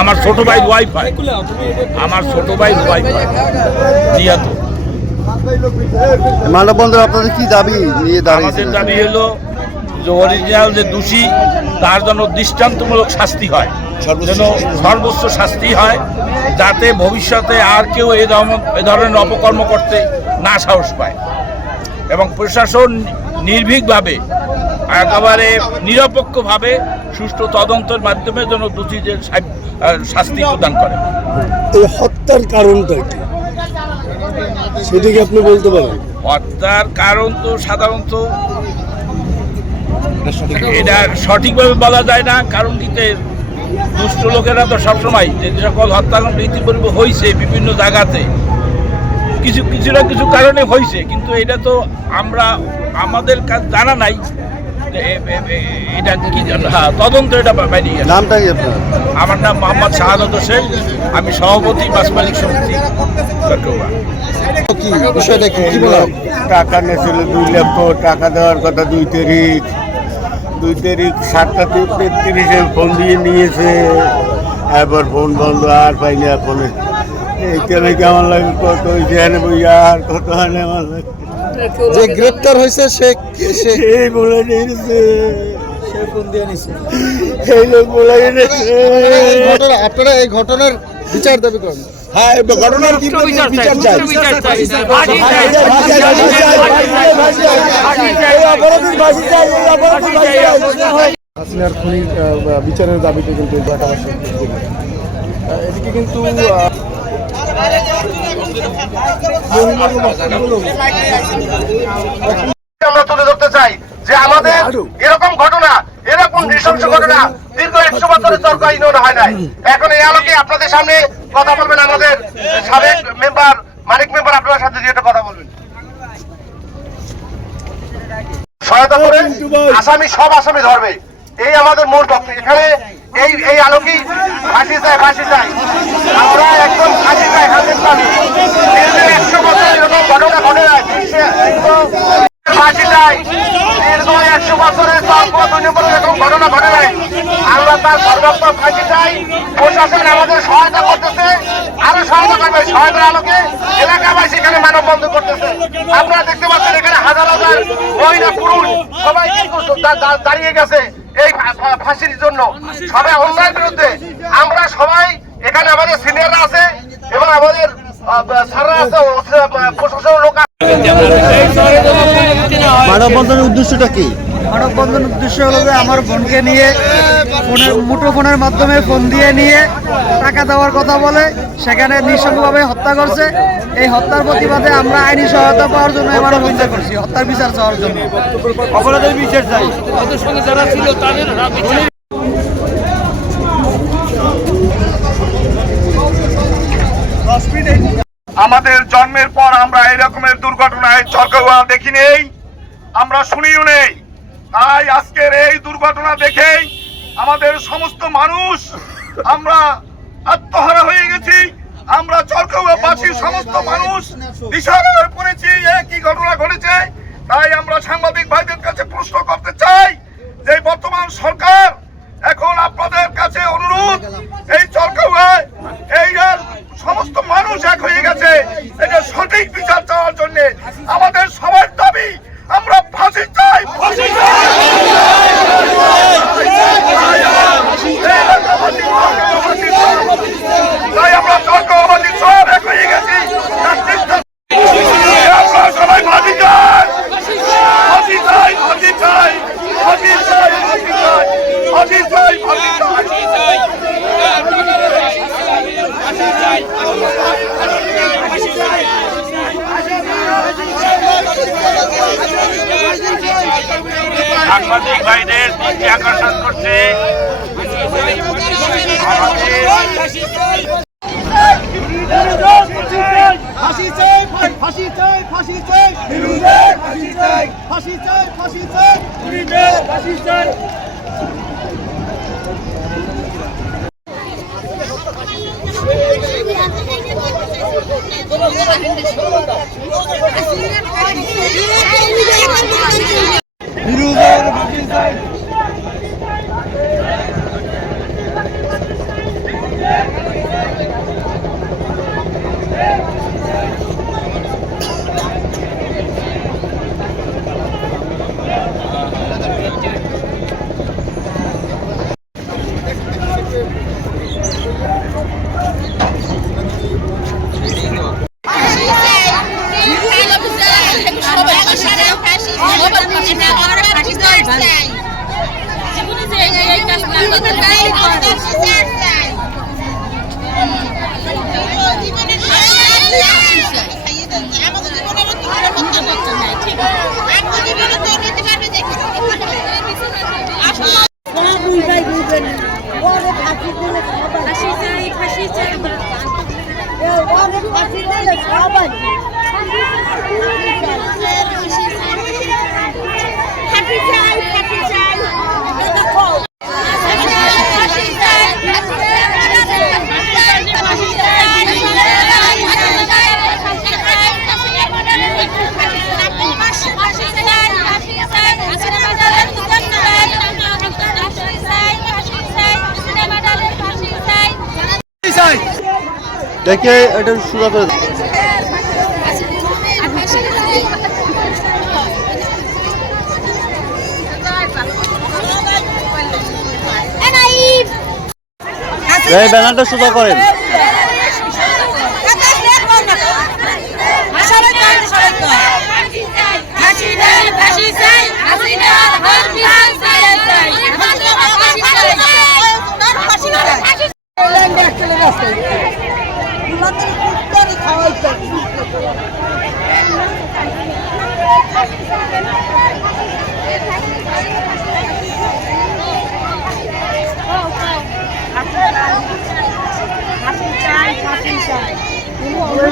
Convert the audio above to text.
আমার ছোট ভাই ওয়াইফাই আমার ছোট ভাই ওয়াইফাই নিহত মানববন্ধন আপনাদের কি দাবি নিয়ে আমাদের দাঁড়িয়েছেন দাবি হলো যে অরিজিনাল যে দোষী তার জন্য দৃষ্টান্তমূলক শাস্তি হয়। যেন সর্বোচ্চ শাস্তি হয় যাতে ভবিষ্যতে আর কেউ এই ধরনের এ ধরনের অপকর্ম করতে না সাহস পায়। এবং প্রশাসন নির্ভীকভাবে একেবারে নিরপেক্ষভাবে সুষ্ঠু তদন্তের মাধ্যমে যেন দোষীদের শাস্তি প্রদান করে। এই হত্যার কারণটা কি? সেটা কি আপনি বলতে পারেন। হত্যার কারণ তো সাধারণত এটা সঠিকভাবে বলা যায় না কারণ কিতে দুষ্ট লোকেরা তো সবসময় যে সকল হত্যাকাণ্ড ইতিপূর্বে হয়েছে বিভিন্ন জায়গাতে। কিছু কিছু না কিছু কারণে হয়েছে কিন্তু এটা তো আমরা আমাদের কাছে জানা নাই এটা কি হ্যাঁ তদন্ত এটা গেছে। নামটা কি আপনার? আমার নাম মোহাম্মদ শাহাদত হোসেন। আমি সভাপতি বাস মালিক সমিতি। কি বিষয়টা কি কি বলা? টাকা নিয়েছিল দুই লক্ষ টাকা দেওয়ার কথা দুই তারিখ। দুই তারিখ সাতটা তেত্রিশে ফোন দিয়ে নিয়েছে। এবার ফোন বন্ধ আর পাই না ফোনে। এইখানে কেমন লাগে? কত আর কত হানে আমার লাগে? যে গ্রেপ্তার হয়েছে সে সে এই বলে নিয়েছে আপনারা এই ঘটনার বিচার দাবি করেন। হ্যাঁ ঘটনার কি বিচার চাই হাসিনার খুনির বিচারের দাবিতে কিন্তু এদিকে কিন্তু আমরা তুলে ধরতে চাই যে আমাদের এরকম ঘটনা এরকম নৃশংস ঘটনা দীর্ঘ একশো বছরের হয় নাই। এখন এই আলোকে আপনাদের সামনে কথা বলবেন আমাদের সাবেক মেম্বার মানিক মেম্বার আপনার সাথে দিয়ে কথা বলবেন। সহায়তা করে আসামি সব আসামি ধরবে। এই আমাদের মূল বক্তব্য। এখানে এই এই আলোকেই ফাঁসি চাই ফাঁসি চাই আমরা একদম দাবি দীর্ঘ একশো বছর ঘটনা ঘটে নাই বিশ্বে একশো বছরের এরকম ঘটনা ঘটে নাই আমরা তার ফাঁসি চাই। আমাদের সহায়তা করতেছে, আরও সহায়তা করবে, সহায়তার আলোকে এলাকাবাসী এখানে মানববন্ধন করতেছে। আপনারা দেখতে পাচ্ছেন এখানে হাজার হাজার মহিলা, পুরুষ, সবাই কিন্তু দাঁড়িয়ে গেছে এই ফাঁসির জন্য। সবাই অন্যায়ের বিরুদ্ধে। আমরা সবাই এখানে আমাদের সিনিয়ররা আছে এবং আমাদের স্যাররা আছে প্রশাসনের লোক আছে। মানববন্ধনের উদ্দেশ্যটা কি? মানববন্ধন উদ্দেশ্য হলো যে আমার বোনকে নিয়ে ফোনের মুঠো ফোনের মাধ্যমে ফোন দিয়ে নিয়ে টাকা দেওয়ার কথা বলে সেখানে নৃশংসভাবে হত্যা করছে। এই হত্যার প্রতিবাদে আমরা আইনি সহায়তা পাওয়ার জন্য এই মানববন্ধন করছি হত্যার বিচার চাওয়ার জন্য। অপরাধের বিচার চাই। আমাদের জন্মের পর আমরা এই রকমের দুর্ঘটনায় চরকাওয়া দেখি নেই। আমরা শুনিও নেই। তাই আজকের এই দুর্ঘটনা দেখেই আমাদের সমস্ত মানুষ, আমরা আত্মহারা হয়ে গেছি। আমরা চরকাওয়াবাসীর সমস্ত মানুষ দিশাহারা হয়ে পড়েছি একই ঘটনা ঘটেছে? তাই আমরা সাংবাদিক ভাইদের কাছে প্রশ্ন করতে চাই যে বর্তমান সরকার এখন আপনাদের কাছে অনুরোধ এই চরকাওয়ায় এই আর সমস্ত মানুষ এক হয়ে গেছে এটা সঠিক বিচার চাওয়ার জন্য আমাদের সবার দাবি আমরা ফাঁসি চাই ফাঁসি চাই তাই আমরা চরকাওয়াবাসী সব এক হয়ে গেছি আমরা সবাই ফাঁসি চাই ফাঁসি চাই ফাঁসি চাই ফাঁসি চাই ফাঁসি চাই ফাঁসি চাই ফাঁসি চাই সাংবাদিক ভাইদের দৃষ্টি আকর্ষণ করছে। ফাঁসি চাই ফাঁসি চাই ফাঁসি চাই ফাঁসি চাই ফাঁসি চাই ফাঁসি চাই ফাঁসি চাই বিরোধের ফাঁসি চাই ফাঁসি চাই অনেক ফাঁসি দিলে সবাই ফাঁসি চাই ফাঁসি চাই দেখো ফাঁসি চাই ফাঁসি চাই দেখে এটা সুদা করে। ব্যানারটা সুদা করেন